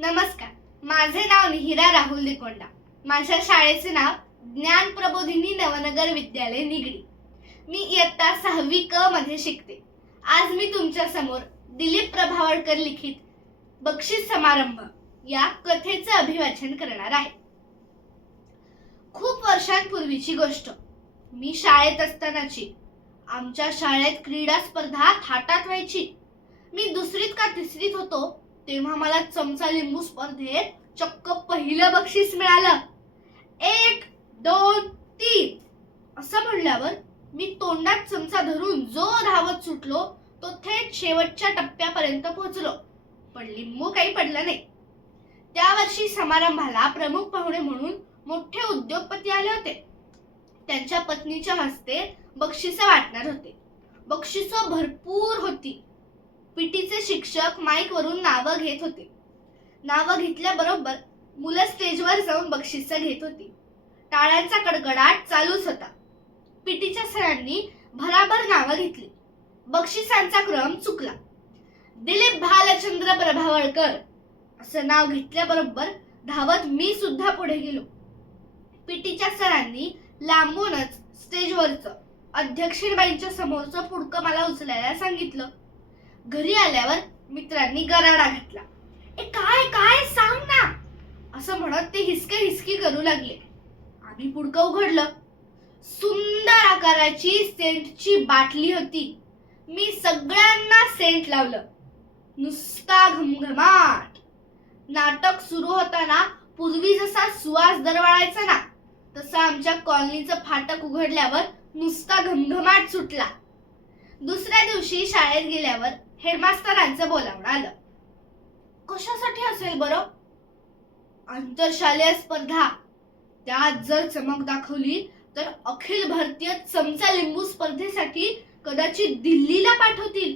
नमस्कार. माझे नाव निहिरा राहुल दिकोंडा. माझ्या शाळेचे नाव ज्ञान प्रबोधिनी नवनगर विद्यालय निगडी. मी इयत्ता सहावी क मध्ये शिकते. आज मी तुमच्यासमोर दिलीप प्रभावळकर लिखित बक्षीस समारंभ या कथेचं अभिवाचन करणार आहे. खूप वर्षांपूर्वीची गोष्ट. मी शाळेत असतानाची. आमच्या शाळेत क्रीडा स्पर्धा थाटात व्हायची. मी दुसरीत का तिसरीत होतो? तेव्हा मला चमचा लिंबू स्पर्धेत चक्क पहिलं बक्षीस मिळालं. एक दोन तीन. असं म्हणल्यावर मी तोंडात चमचा धरून जो धावत सुटलो तो थेट शेवटच्या टप्प्यापर्यंत पोहोचलो. पण लिंबू काही पडला नाही. त्या वर्षी समारंभाला प्रमुख पाहुणे म्हणून मोठे उद्योगपती आले होते. त्यांच्या पत्नीच्या हस्ते बक्षिसं वाटणार होते. बक्षिसं भरपूर होती. पीटीचे शिक्षक माईक वरून नावं घेत होते. नावं घेतल्याबरोबर मुलं स्टेजवर जाऊन बक्षिसं घेत होती. टाळ्यांचा कडकडाट चालूच होता. पीटीच्या सरांनी भराभर नावं घेतली. बक्षिसांचा क्रम चुकला. दिलीप भालचंद्र प्रभावळकर असं नाव घेतल्याबरोबर धावत मी सुद्धा पुढे गेलो. पीटीच्या सरांनी लांबूनच स्टेजवरचं अध्यक्षीणबाईंच्या समोरचं पुडकं मला उचलायला सांगितलं. घरी आल्यावर मित्रांनी गराडा घातला. ए काय काय? सांग ना. असं म्हणत ते हिसके हिसकी करू लागले. आम्ही पुडकं उघडलं. सुंदर आकाराची सेंटची बाटली होती. मी सगळ्यांना सेंट लावलं. नुसता घमघमाट. नाटक सुरू होताना पूर्वी जसा सुवास दरवळायचा ना तसा आमच्या कॉलनीचं फाटक उघडल्यावर नुसता घमघमाट सुटला. दुसऱ्या दिवशी शाळेत गेल्यावर हेडमास्तरांचं बोलावणं आलं. कशासाठी असेल बरं? आंतरशालेय स्पर्धा. त्यात जर चमक दाखवली तर अखिल भारतीय चमचा लिंबू स्पर्धेसाठी कदाचित दिल्लीला पाठवतील.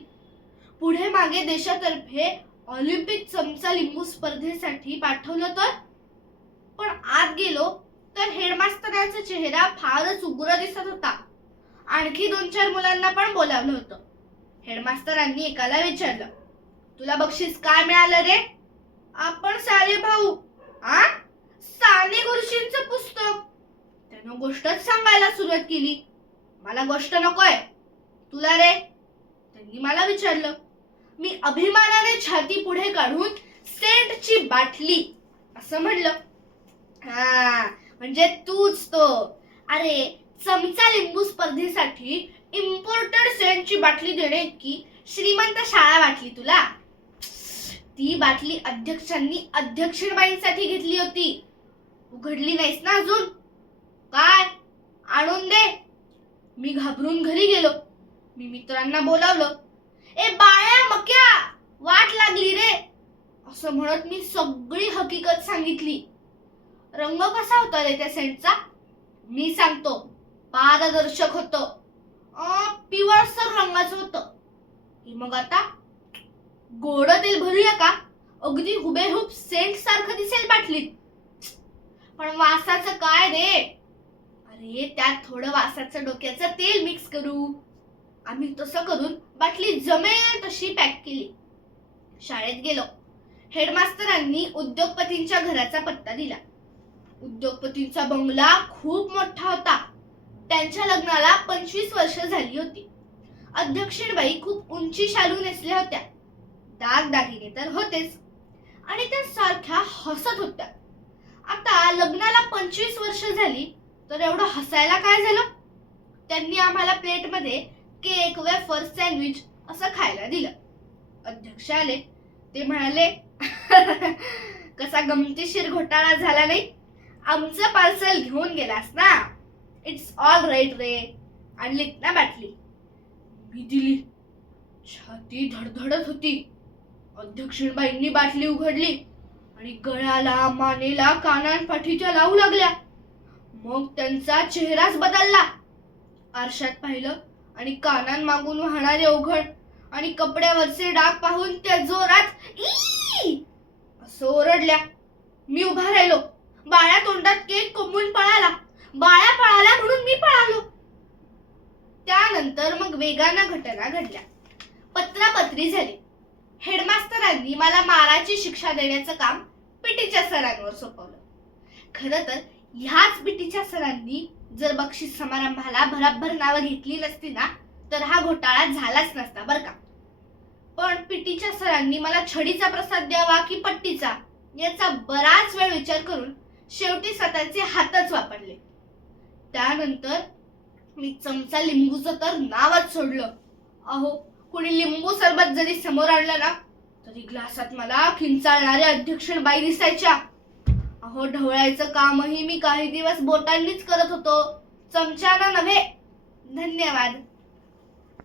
पुढे मागे देशातर्फे ऑलिम्पिक चमचा लिंबू स्पर्धेसाठी पाठवलं तर? पण आत गेलो तर हेडमास्तरांचा चेहरा फारच उग्र दिसत होता. आणखी दोन चार मुलांना पण बोलावलं होतं. हेडमास्तरांनी एकाला विचारलं तुला बक्षीस काय मिळालं रे? आपण सारे भाऊ. आ? साने गुरुशींच पुस्तक. त्यानं गोष्टच सांगायला सुरुवात केली. मला गोष्ट नकोय. तुला रे? त्यांनी मला विचारलं. मी अभिमानाने छाती पुढे काढून सेंटची बाटली असं म्हणलं हा म्हणजे तूच तो. अरे चमचा लिंबू स्पर्धेसाठी इम्पोर्टेड सेंटची बाटली देणे इतकी श्रीमंत शाळा वाटली तुला? ती बाटली अध्यक्षांनी अध्यक्षबाईंसाठी घेतली होती. उघडली नाहीस ना अजून? काय? आणून दे. मी घाबरून घरी गेलो. मी मित्रांना बोलावलं. ए बाळ्या मक्या! वाट लागली रे. असं म्हणत मी सगळी हकीकत सांगितली. रंग कसा होता रे त्या सेंटचा मी सांगतो पारदर्शक होतं. पिवळसर रंगाचं होतं. की मग आता गोड तेल भरूया का? अगदी हुबेहूब सेंट सारखं दिसेल बाटलीत. पण वासाचं काय रे? अरे त्यात थोडं वासाचं डोक्याचं तेल मिक्स करू. आम्ही तसं करून बाटली जमेल तशी पॅक केली. शाळेत गेलो. हेडमास्तरांनी उद्योगपतींच्या घराचा पत्ता दिला. उद्योगपतींचा बंगला खूप मोठा होता. त्यांच्या लग्नाला पंचवीस वर्ष झाली होती. अध्यक्षणबाई खूप उंची शालू नेसल्या होत्या. दागदागिने तर होतेच. आणि त्या सारख्या हसत होत्या. आता लग्नाला पंचवीस वर्ष झाली तर एवढं हसायला काय झालं? त्यांनी आम्हाला प्लेटमध्ये केक वेफर सँडविच असं खायला दिलं. अध्यक्ष आले. ते म्हणाले कसा गमतीशीर घोटाळा झाला नाही? आमचं पार्सल घेऊन गेलास ना. इट्स ऑल राईट रे आणलीत ना बाटली मी दिली छाती धडधडत होती. अध्यक्षबाईंनी बाटली उघडली आणि गळ्याला मानेला कानांपाठीच्या लावू लागल्या. मग त्यांचा चेहराच बदलला. आरशात पाहिलं आणि कानां मागून वाहणारे ओघळ आणि कपड्यावरचे डाग पाहून त्या जोरात ई असं ओरडल्या. मी उभा राहिलो. बाळ्या तोंडात केक कोंबून पळाला. बाळ्या पळाला म्हणून मी पळालो. त्यानंतर मग वेगानं घटना घडल्या. पत्रापत्री झाली. हेडमास्तरांनी मला माराची शिक्षा देण्याचं काम पीटीच्या सरांवर सोपवलं. खरं तर ह्याच पीटीच्या सरांनी जर बक्षीस समारंभाला भराभर नावं घेतली नसती ना तर हा घोटाळा झालाच नसता बर का? पण पीटीच्या सरांनी मला छडीचा प्रसाद द्यावा की पट्टीचा याचा बराच वेळ विचार करून शेवटी स्वतःचे हातच वापरले. त्यानंतर मी चमचा लिंबूचं तर नावच सोडलं. अहो कुणी लिंबू सरबत जरी समोर आणलं ना तरी ग्लासात मला किंचाळणाऱ्या अध्यक्षण बाई दिसायच्या. अहो ढवळायचं कामही मी काही दिवस बोटांनीच करत होतो. चमच्यानं नव्हे. धन्यवाद.